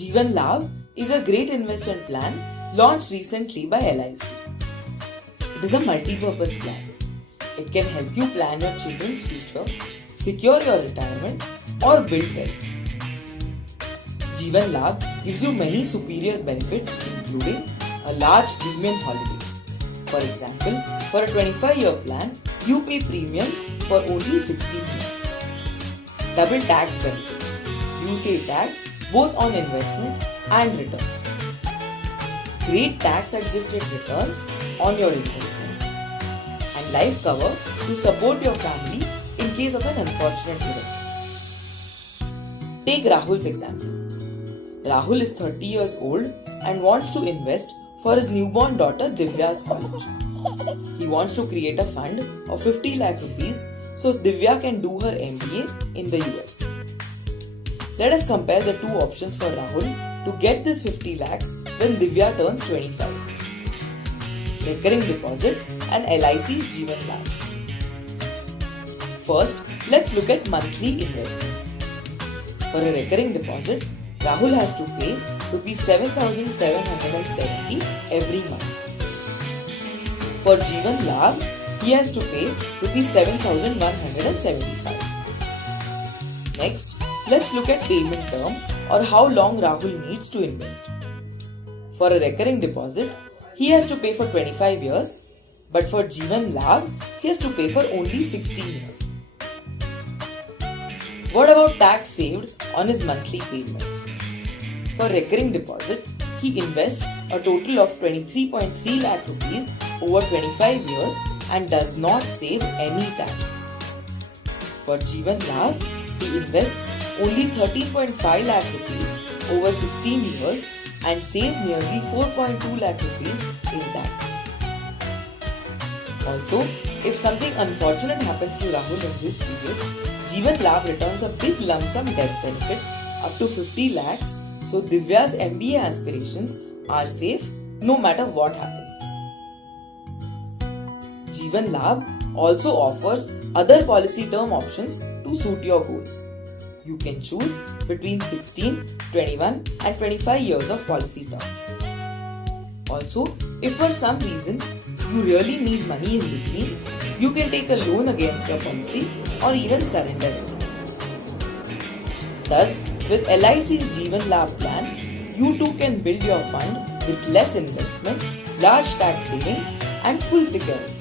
Jeevan Labh is a great investment plan launched recently by LIC. It is a multi-purpose plan. It can help you plan your children's future, secure your retirement, or build wealth. Jeevan Labh gives you many superior benefits including a large premium holiday. For example, for a 25-year plan, you pay premiums for only 16 years. Double tax benefits. You save tax both on investment and returns. Great tax adjusted returns on your investment. And life cover to support your family in case of an unfortunate death. Take Rahul's example. Rahul is 30 years old and wants to invest for his newborn daughter Divya's college. He wants to create a fund of 50 lakh rupees so Divya can do her MBA in the US. Let us compare the two options for Rahul to get this 50 lakhs when Divya turns 25. Recurring deposit and LIC's Jeevan Labh. First, let's look at monthly investment. For a recurring deposit, Rahul has to pay Rs 7,770 every month. For Jeevan Labh, he has to pay Rs 7,175. Next, let's look at payment term or how long Rahul needs to invest. For a recurring deposit, he has to pay for 25 years, but for Jeevan Labh, he has to pay for only 16 years. What about tax saved on his monthly payments? For recurring deposit, he invests a total of 23.3 lakh rupees over 25 years and does not save any tax. For Jeevan Labh, he invests only 13.5 lakh rupees over 16 years and saves nearly 4.2 lakh rupees in tax. Also, if something unfortunate happens to Rahul in this period, Jeevan Labh returns a big lump sum death benefit up to 50 lakhs, so Divya's MBA aspirations are safe no matter what happens. Jeevan Labh also offers other policy term options to suit your goals. You can choose between 16, 21 and 25 years of policy term. Also, if for some reason you really need money in between, you can take a loan against your policy or even surrender it. Thus, with LIC's Jeevan Labh plan, you too can build your fund with less investment, large tax savings and full security.